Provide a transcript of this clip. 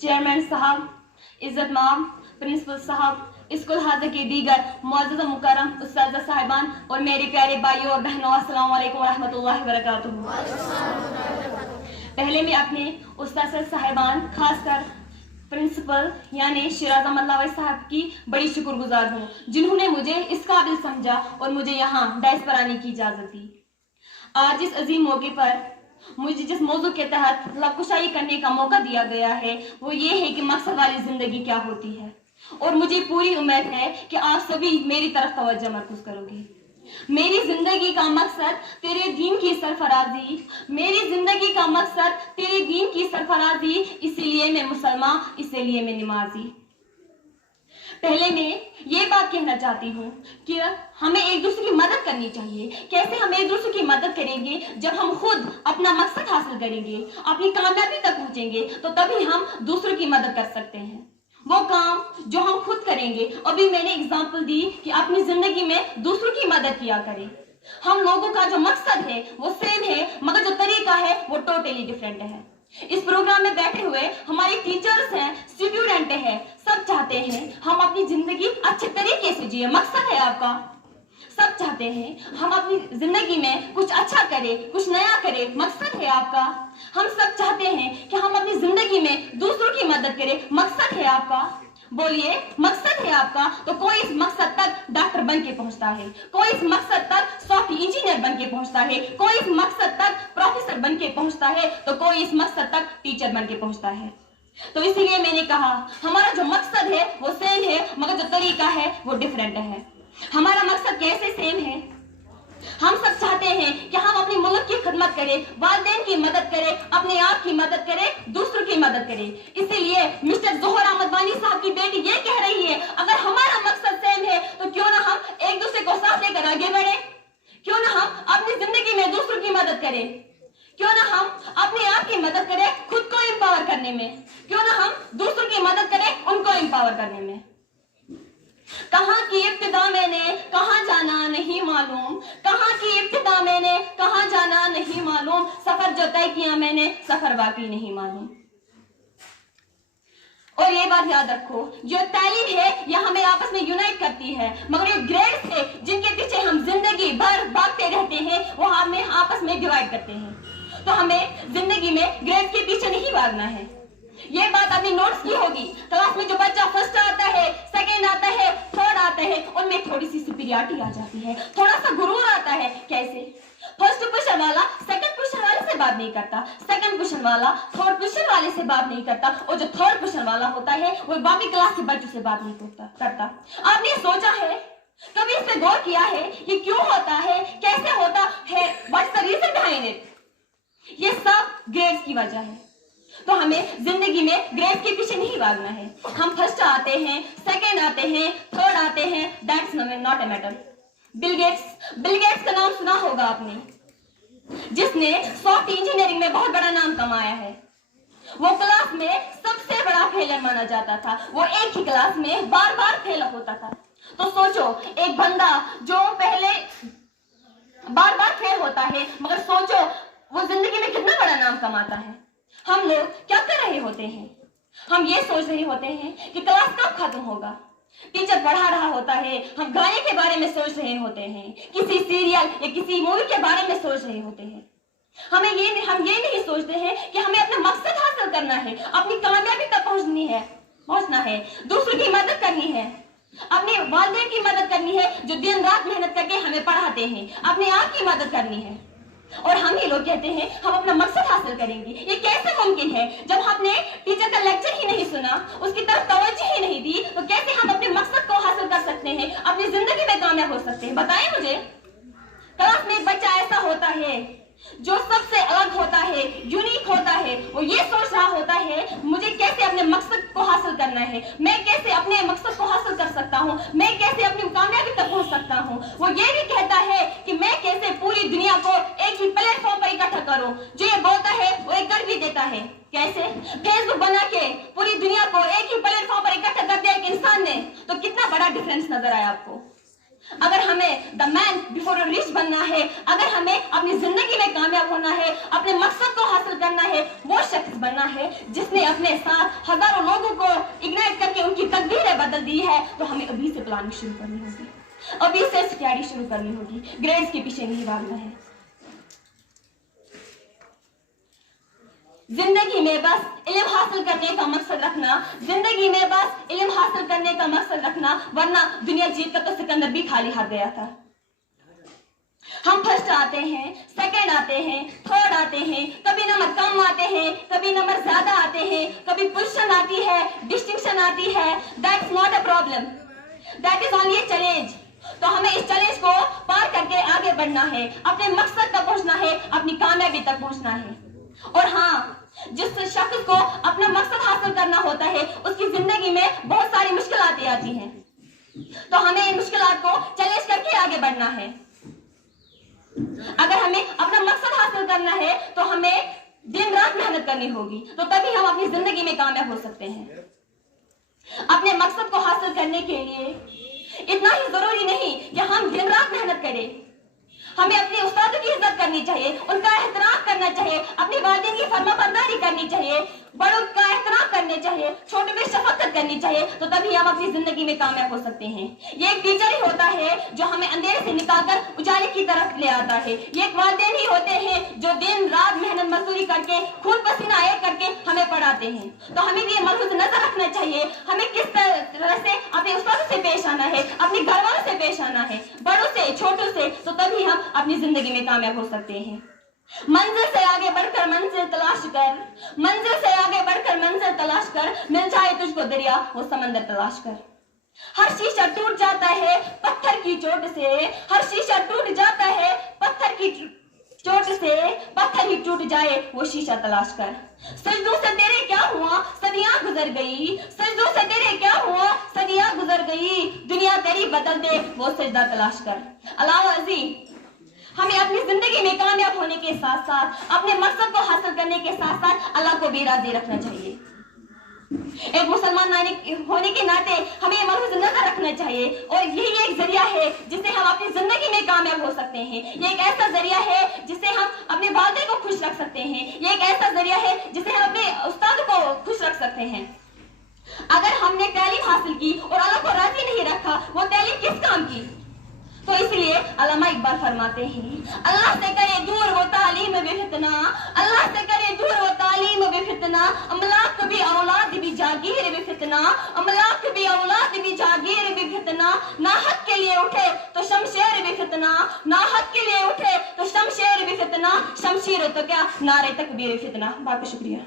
Chairman साहब, इज्जत माम, प्रिंसिपल साहब, स्कूल हाजिर के दीगर मुअज़्ज़ज़ मुकर्रम उस्ताद साहिबान और मेरे प्यारे भाइयों और बहनों, अस्सलाम वालेकुम व रहमतुल्लाहि व बरकातुहू। पहले मैं अपने उस्ताद साहिबान, खासकर प्रिंसिपल यानी शिराज अहमद लावाई साहब की बड़ी शुक्रगुजार हूँ, जिन्होंने मुझे इस काबिल समझा और मुझे यहाँ डायस पर आने की इजाज़त दी। आज इस अजीम मौके पर मुझे जिस मौजू के तहत लबकुशाई करने का मौका दिया गया है वो ये है कि मकसद वाली जिंदगी क्या होती है, और मुझे पूरी उम्मीद है कि आप सभी मेरी तरफ तवज्जो मरकूज करोगे। मेरी जिंदगी का मकसद तेरे दीन की सरफराजी, मेरी जिंदगी का मकसद तेरे दीन की सरफराजी, इसीलिए मैं मुसलमान, इसीलिए मैं नमाजी। पहले मैं ये बात कहना चाहती हूँ कि हमें एक दूसरे की मदद करनी चाहिए। कैसे हम एक दूसरे की मदद करेंगे? जब हम खुद अपना मकसद हासिल करेंगे, अपनी कामयाबी तक पहुंचेंगे, तो तभी हम दूसरों की मदद कर सकते हैं। वो काम जो हम खुद करेंगे, अभी मैंने एग्जांपल दी कि अपनी जिंदगी में दूसरों की मदद किया करें। हम लोगों का जो मकसद है वो सेम है, मगर जो तरीका है वो टोटली डिफरेंट है। इस प्रोग्राम में बैठे हुए हमारे टीचर्स हैं, स्टूडेंट हैं, सब चाहते हैं हम अपनी जिंदगी अच्छे तरीके से जिए। मकसद है आपका, सब चाहते हैं हम अपनी जिंदगी में कुछ अच्छा करें, कुछ नया करें। मकसद है आपका। हम सब चाहते हैं कि हम अपनी जिंदगी में दूसरों की मदद करें। मकसद है आपका। बोलिए, मकसद है आपका। तो कोई इस मकसद तक डॉक्टर बन के पहुंचता है, कोई इस मकसद तक सॉफ्टवेयर इंजीनियर बन के पहुंचता है, कोई इस मकसद तक प्रोफेसर बन के पहुंचता है, तो कोई इस मकसद तक टीचर बन के पहुंचता है। तो इसीलिए मैंने कहा हमारा जो मकसद है वो सेम है, मगर जो तरीका है वो डिफरेंट है। हमारा मकसद कैसे सेम है? हम सब चाहते हैं कि हम अपने मुल्क की खिदमत करें, वालिदैन की मदद करें, अपने आप की मदद करें, दूसरों की मदद करें। इसीलिए मिस्टर जोहर अहमद वानी साहब की बेटी ये कह रही है, अगर हमारा मकसद सेम है तो क्यों ना हम एक दूसरे को साथ लेकर आगे बढ़े, क्यों ना हम अपनी जिंदगी में दूसरों की मदद करें, क्यों ना हम अपने आप की मदद करें खुद को एम्पावर करने में, क्यों ना हम दूसरों की मदद करें उनको एम्पावर करने में। कहाँ की इब्तिदा मैंने कहाँ जाना नहीं मालूम, कहाँ की इब्तिदा मैंने कहाँ जाना नहीं मालूम, सफर जो तय किया मैंने सफर बाकी नहीं मालूम। और ये बात याद रखो, जो तालीम है यह हमें आपस में यूनाइट करती है, मगर ये ग्रेड्स है जिनके पीछे हम जिंदगी भर भागते रहते हैं वो हमें आपस में डिवाइड करते हैं। तो हमें जिंदगी में ग्रेड्स के पीछे नहीं भागना है। ये बात आपने नोट्स की होगी, क्लास में जो बच्चा फर्स्ट आता है, सेकंड आता है, थर्ड आता है, उनमें थोड़ी सी सुपीरियरिटी आ जाती है, थोड़ा सा गुरूर आता है। कैसे? फर्स्ट पोजीशन वाला सेकंड पोजीशन वाले से बात नहीं करता, सेकंड पोजीशन वाला थर्ड पोजीशन वाले से बात नहीं करता, और जो थर्ड पोजीशन वाला होता है वो बाकी क्लास के बच्चों से बात नहीं करता। आपने सोचा है, कभी इस पे गौर किया है ये क्यों होता है, कैसे होता है, what's the reason behind it? ये सब ग्रेड्स की वजह है। तो हमें जिंदगी में ग्रेड के पीछे नहीं भागना है। हम फर्स्ट आते हैं, सेकंड आते हैं, थर्ड आते हैं, that's not a matter. Bill Gates का नाम सुना होगा आपने, जिसने सॉफ्टवेयर इंजीनियरिंग में बहुत बड़ा नाम कमाया है। वो क्लास में सबसे बड़ा फेलर माना जाता था, वो एक ही क्लास में बार बार फेल होता था। तो सोचो, एक बंदा जो पहले बार बार फेल होता है, मगर सोचो वो जिंदगी में कितना बड़ा नाम कमाता है। हम लोग क्या कर रहे होते हैं? हम ये सोच रहे होते हैं कि क्लास कब खत्म होगा, टीचर पढ़ा रहा होता है, हम गाने के बारे में सोच रहे होते हैं, किसी सीरियल या किसी मूवी के बारे में सोच रहे होते हैं। हम ये नहीं सोचते हैं कि हमें अपना मकसद हासिल करना है, अपनी कामयाबी तक पहुंचना है, दूसरों की मदद करनी है, अपने वालिदैन की मदद करनी है जो दिन रात मेहनत करके हमें पढ़ाते हैं, अपने आप की मदद करनी है। और हम ही लोग कहते हैं हम अपना मकसद हासिल करेंगे। ये कैसे मुमकिन है? जब हमने टीचर का लेक्चर ही नहीं सुना, उसकी तरफ तवज्जो ही नहीं दी, तो कैसे हम अपने मकसद को हासिल कर सकते हैं, अपनी जिंदगी में कामयाब हो सकते हैं? बताएं मुझे। क्लास में एक बच्चा ऐसा होता है जो सबसे अलग होता है, यूनिक होता है, वो ये सोच रहा होता है मुझे कैसे अपने मकसद को हासिल करना है, मैं कैसे अपने मकसद को हासिल कर सकता हूँ, मैं कैसे अपनी कामयाबी तक पहुंच सकता हूँ। वो ये भी कहता है कि मैं कैसे पूरी दुनिया को एक ही प्लेटफॉर्म पर इकट्ठा करूं। जो ये बोलता है वो एक कर भी देता है। कैसे? फेसबुक बना के पूरी दुनिया को एक ही प्लेटफॉर्म पर इकट्ठा कर दिया एक इंसान ने। तो कितना बड़ा डिफरेंस नजर आया आपको? अगर हमें द मैन बिफोर रिच बनना है, अगर हमें अपनी जिंदगी में कामयाब होना है, अपने मकसद को हासिल करना है, वो शख्स बनना है जिसने अपने साथ हजारों लोगों को इग्नाइट करके उनकी तकदीरें बदल दी है, तो हमें अभी से प्लानिंग शुरू करनी होगी, अभी से तैयारी शुरू करनी होगी, ग्रेड्स के पीछे नहीं भागना है। जिंदगी में बस इल्म हासिल करने का मकसद रखना, जिंदगी में बस इल्म हासिल करने का मकसद रखना, वरना दुनिया जीत कर तो सिकंदर भी खाली हाथ गया था। हम फर्स्ट आते हैं, सेकंड आते हैं, थर्ड आते हैं, कभी नंबर कम आते हैं, कभी नंबर ज्यादा आते हैं, कभी पोजीशन आती है, डिस्टिंक्शन आती है, that's not a problem, that is only a challenge. तो हमें इस चैलेंज को पार करके आगे बढ़ना है, अपने मकसद तक पहुंचना है, अपनी कामयाबी तक पहुंचना है। और हाँ, जिस शख्स को अपना मकसद हासिल करना होता है, उसकी जिंदगी में बहुत सारी मुश्किलातें आती हैं, तो हमें इन मुश्किलात को चैलेंज करके आगे बढ़ना है। अगर हमें अपना मकसद हासिल करना है तो हमें दिन रात मेहनत करनी होगी, तो तभी हम अपनी जिंदगी में कामयाब हो सकते हैं। अपने मकसद को हासिल करने के लिए इतना ही जरूरी नहीं कि हम दिन रात मेहनत करें, हमें अपने उस्तादों की इज्जत करनी चाहिए, उनका एहतराम करना चाहिए, अपनी वालिदैन की फरमाबरदारी करनी चाहिए, बड़ों का एहतराम करने चाहिए, छोटे पे शफकत करनी चाहिए, तो तभी हम अपनी जिंदगी में कामयाब हो सकते हैं। ये एक टीचर ही होता है जो हमें अंधेरे से निकालकर उजाले की तरफ ले आता है, ये एक वालिदैन ही होते हैं जो दिन रात मेहनत मजदूरी करके खून पसीना एक करके हमें पढ़ाते हैं। तो हमें भी ये मलहूज नजर रखना चाहिए, हमें किस तरह से अपने उस्तादों से पेश आना है, अपने घर वालों से पेश आना है, बड़ों से छोटों से, तो तभी हम अपनी जिंदगी में कामयाब हो सकते हैं। मंजिल से आगे बढ़कर मंजिल तलाश कर, मंजिल से आगे बढ़कर मंजिल तलाश कर, मिल जाए तुझको दरिया वो समंदर तलाश कर। हर शीशा टूट जाता है पत्थर की चोट से, हर शीशा टूट जाता है पत्थर की चोट से, पत्थर ही टूट जाए वो शीशा तलाश कर। सजदों से तेरे क्या हुआ सदियां गुजर गई, सजदों से तेरे क्या हुआ सदियां गुजर गई, दुनिया तेरी बदल दे वो सजदा तलाश कर। अल्लाह अज़ीज़, हमें अपनी जिंदगी में कामयाब होने के साथ साथ, अपने मकसद को हासिल करने के साथ साथ अल्लाह को भी राजी रखना चाहिए। एक मुसलमान होने के नाते हमें ये मलहूज नजर रखना चाहिए, और यही एक जरिया है जिससे हम अपनी जिंदगी में कामयाब हो सकते हैं। ये एक ऐसा जरिया है जिससे हम अपने वालिदैन को खुश रख सकते हैं, ये एक ऐसा जरिया है जिससे हम अपने उस्ताद को खुश रख सकते हैं। अगर हमने तालीम हासिल की और अल्लाह को राजी नहीं रखा, वो तालीम किस काम की? तो इसलिए अल्लामा इकबाल फरमाते हैं, अल्लाह से करे दूर वो तालीम भी फितना, अल्लाह से करे दूर वो तालीम भी फितना, अमलाक भी औलाद भी जागीर भी फितना, अमलाक भी औलाद भी जागीर भी फितना, ना हक के लिए उठे तो शमशेर भी फितना, ना हक के लिए उठे तो शमशेर भी फितना, शमशीर तो क्या नारे तकबीर फितना। बहुत शुक्रिया।